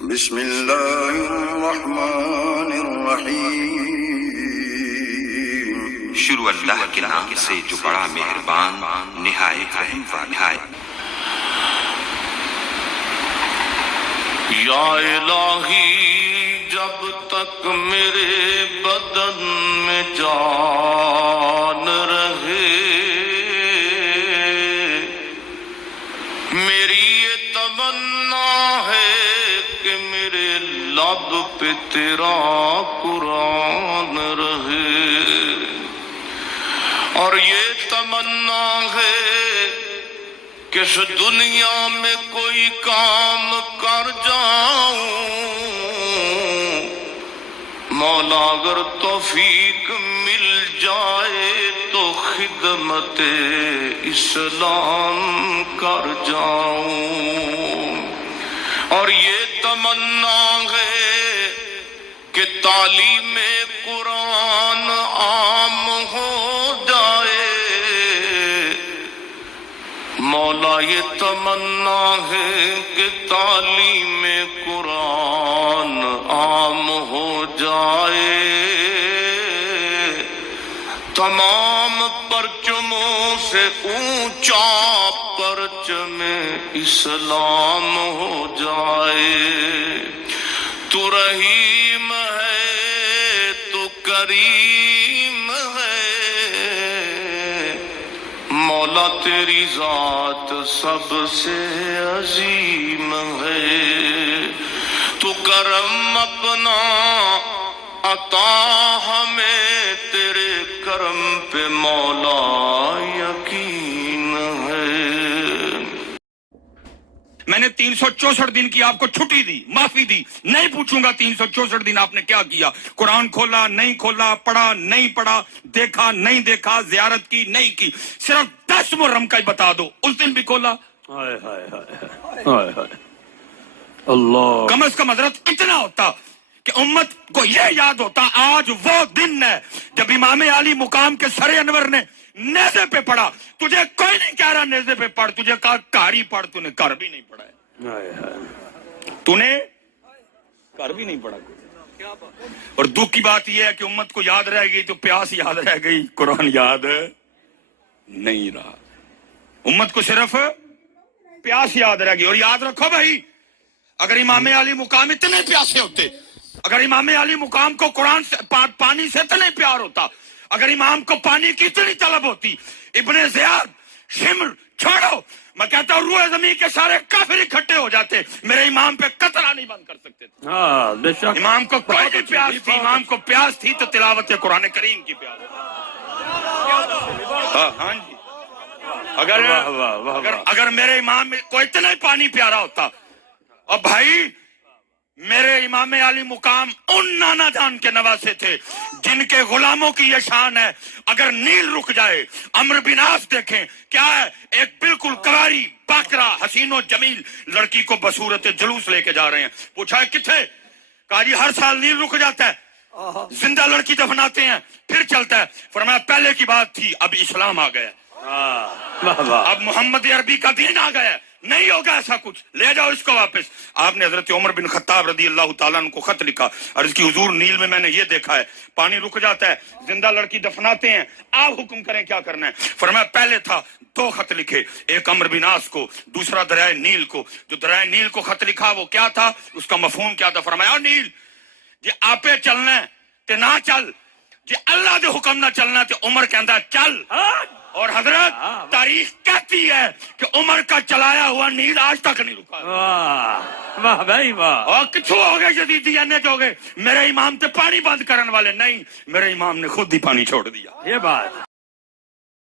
بسم اللہ الرحمن الرحیم۔ شروع اللہ کے نام سے جو بڑا مہربان نہایت رحم والا ہے۔ یا الہی جب تک میرے بدن میں جان رہے، میری یہ تمنا ہے کہ میرے لب پہ تیرا قرآن رہے، اور یہ تمنا ہے کہ اس دنیا میں کوئی کام کر جاؤں، مولا اگر توفیق مل جائے تو خدمت اسلام کر جاؤں، اور یہ تمنا ہے کہ تعلیم قرآن عام ہو جائے، مولا یہ تمنا ہے کہ تعلیم قرآن عام ہو جائے، تمام پرچموں سے اونچا پرچم اسلام ہو جائے۔ تو رحیم ہے، تو کریم ہے، مولا تیری ذات سب سے عظیم ہے، تو کرم اپنا عطا ہمیں، تیرے کرم پہ مولا یقین ہے۔ میں نے 364 دن کی آپ کو چھٹی دی، معافی دی، نہیں پوچھوں گا 364 دن آپ نے کیا کیا، قرآن کھولا نہیں کھولا، پڑھا نہیں پڑھا، دیکھا نہیں دیکھا، زیارت کی نہیں کی، صرف 10 محرم کا ہی بتا دو، اس دن بھی کھولا؟ ہائے ہائے ہائے ہائے ہائے اللہ، کم از کم حضرت اتنا ہوتا کہ امت کو یہ یاد ہوتا آج وہ دن ہے جب امام علی مقام کے سر انور نے نیزے پہ پڑھا۔ تجھے کوئی نہیں کہہ رہا نیزے پہ پڑھ، تجھے کہا کار ہی پڑھ، تو نے کر بھی نہیں پڑھا ہے، تو نے کر بھی نہیں پڑھا۔ اور دکھ کی بات یہ ہے کہ امت کو یاد رہ گئی تو پیاس یاد رہ گئی، قرآن یاد نہیں رہا، امت کو صرف پیاس یاد رہ گئی۔ اور یاد رکھو بھائی، اگر امام علی مقام اتنے پیاسے ہوتے، اگر امام علی مقام کو قرآن سے پانی سے اتنے پیار ہوتا، اگر امام کو پانی کی اتنی طلب ہوتی، ابن زیاد، شمر چھوڑو، میں کہتا ہوں روح زمین کے سارے کافر اکٹھے ہو جاتے، میرے امام پہ قطرہ نہیں بند کر سکتے تھے۔ ہاں بے شک، امام کو کوئی نہیں پیاس تھی، امام کو پیاس تھی تو تلاوت قرآن کریم کی پیاس تھی۔ ہاں جی، اگر میرے امام کو اتنا ہی پانی پیارا ہوتا، اور بھائی میرے امام علی مقام ان نانا جان کے نواسے تھے جن کے غلاموں کی یہ شان ہے، اگر نیل رک جائے، عمرو بن عاص دیکھیں کیا ہے، ایک بالکل کواری باکرا حسین و جمیل لڑکی کو بصورت جلوس لے کے جا رہے ہیں، پوچھا ہے کتنے، کہا جی ہر سال نیل رک جاتا ہے، زندہ لڑکی دفناتے ہیں پھر چلتا ہے، فرمایا پہلے کی بات تھی، اب اسلام آ گیا، اب محمد عربی کا دین آ گیا، نہیں ہوگا ایسا کچھ، لے جاؤ اس کو واپس۔ آپ نے حضرت عمر بن خطاب رضی اللہ تعالیٰ عنہ کو خط لکھا، اور اس کی حضور نیل میں نے یہ دیکھا ہے، پانی رک جاتا ہے، زندہ لڑکی دفناتے ہیں، آپ حکم کریں کیا کرنا ہے۔ فرمایا پہلے تھا 2 خط لکھے، ایک عمرو بن عاص کو، دوسرا دریائے نیل کو۔ جو دریائے نیل کو خط لکھا وہ کیا تھا، اس کا مفہوم کیا تھا، فرمایا نیل جی آپے چلنا ہے تے نہ چل، جی اللہ دے حکم نہ چلنا تے عمر کہندا چل۔ اور حضرت تاریخ کہتی ہے کہ عمر کا چلایا ہوا نیل آج تک نہیں رکا۔ واہ بھائی واہ، اور کچھ ہو گئے جدیدی ہو گئے، میرے امام تے پانی بند کرنے والے نہیں، میرے امام نے خود ہی پانی چھوڑ دیا۔ یہ بات